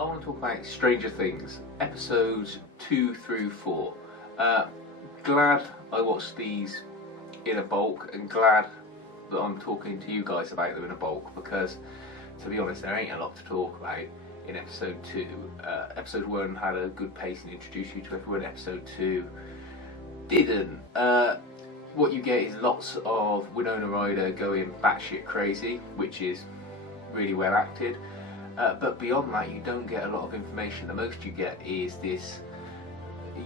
I want to talk about Stranger Things, episodes 2 through 4. Glad I watched these in a bulk, and glad that I'm talking to you guys about them in a bulk, because to be honest, there ain't a lot to talk about in episode 2. Episode 1 had a good pace and introduced you to everyone. Episode 2 didn't. What you get is lots of Winona Ryder going batshit crazy, which is really well acted. But beyond that, you don't get a lot of information. The most you get is this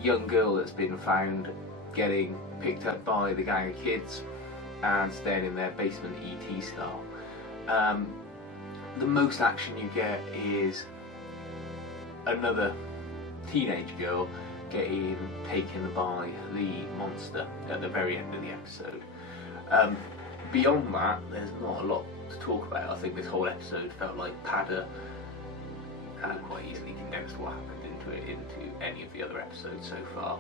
young girl that's been found getting picked up by the gang of kids and staying in their basement ET style. The most action you get is another teenage girl getting taken by the monster at the very end of the episode. Beyond that, there's not a lot to talk about. I think this whole episode felt like Padder and quite easily condensed what happened into any of the other episodes so far.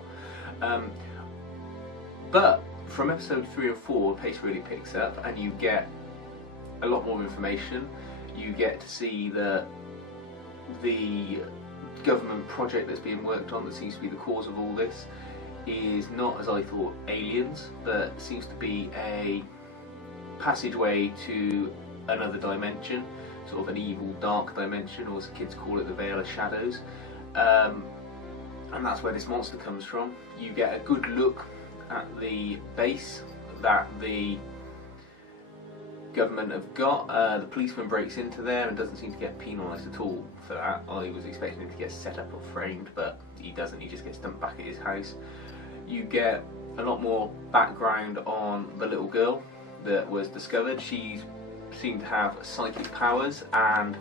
But from episode 3 and 4, the pace really picks up and you get a lot more information. You get to see the government project that's being worked on that seems to be the cause of all this is not, as I thought, aliens, but seems to be a passageway to another dimension, sort of an evil dark dimension, or as the kids call it, the Veil of Shadows. And that's where this monster comes from. You get a good look at the base that the government have got. The policeman breaks into there and doesn't seem to get penalised at all for that. I was expecting him to get set up or framed, but he doesn't. He just gets dumped back at his house. You get a lot more background on the little girl that was discovered. She seemed to have psychic powers and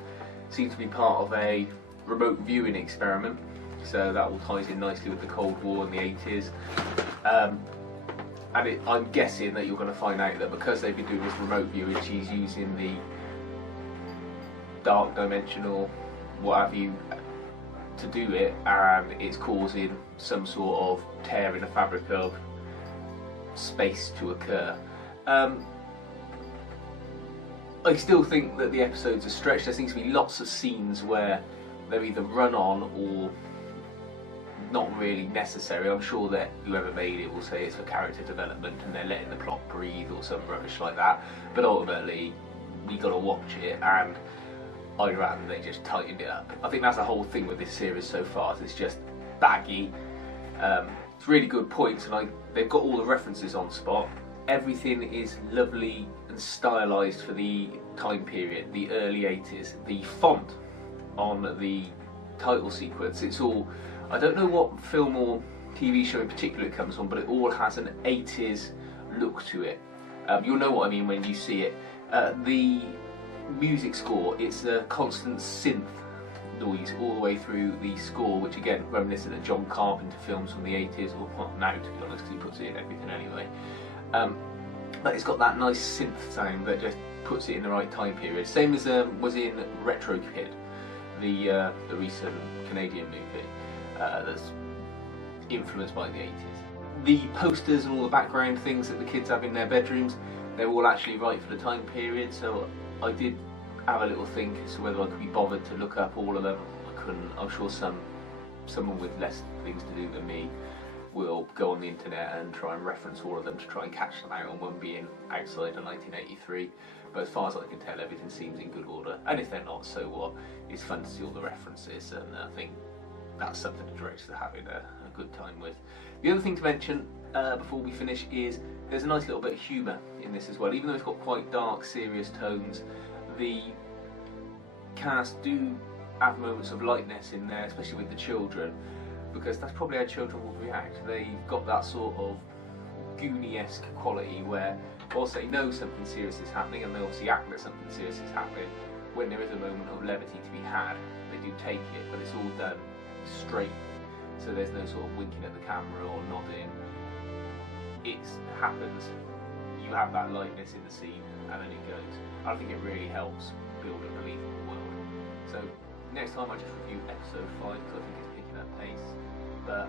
seemed to be part of a remote viewing experiment. So that all ties in nicely with the Cold War and the 80s. And I'm guessing that you're going to find out that because they've been doing this remote viewing, she's using the dark dimensional what have you to do it, and it's causing some sort of tear in the fabric of space to occur. I still think that the episodes are stretched. There seems to be lots of scenes where they're either run on or not really necessary. I'm sure that whoever made it will say it's for character development and they're letting the plot breathe or some rubbish like that, but ultimately we got to watch it, and I'd rather they just tightened it up. I think that's the whole thing with this series so far. It's just baggy. It's really good points, and they've got all the references on spot. Everything is lovely and stylised for the time period, the early 80s. The font on the title sequence, it's all, I don't know what film or TV show in particular it comes from, but it all has an 80s look to it. You'll know what I mean when you see it. The music score, it's a constant synth noise all the way through the score, which again reminiscent of John Carpenter films from the 80s, or well, now to be honest, because he puts it in everything anyway. But it's got that nice synth sound that just puts it in the right time period. Same as was in Retro Kid, the recent Canadian movie that's influenced by the 80s. The posters and all the background things that the kids have in their bedrooms, they're all actually right for the time period, so I did have a little think as to whether I could be bothered to look up all of them. I couldn't. I'm sure someone with less things to do than me will go on the internet and try and reference all of them to try and catch them out on one being outside of 1983. But as far as I can tell, everything seems in good order, and if they're not, so what? It's fun to see all the references, and I think that's something the directors are having a good time with. The other thing to mention before we finish is there's a nice little bit of humour in this as well. Even though it's got quite dark, serious tones, the cast do have moments of lightness in there, especially with the children, because that's probably how children will react. They've got that sort of Goonie-esque quality where, whilst they know something serious is happening and they obviously act that something serious is happening, when there is a moment of levity to be had, they do take it, but it's all done straight, so there's no sort of winking at the camera or nodding. It happens, you have that lightness in the scene, and then it goes. I think it really helps build a believable world. So next time I just review episode 5 because I think it's picking up pace, but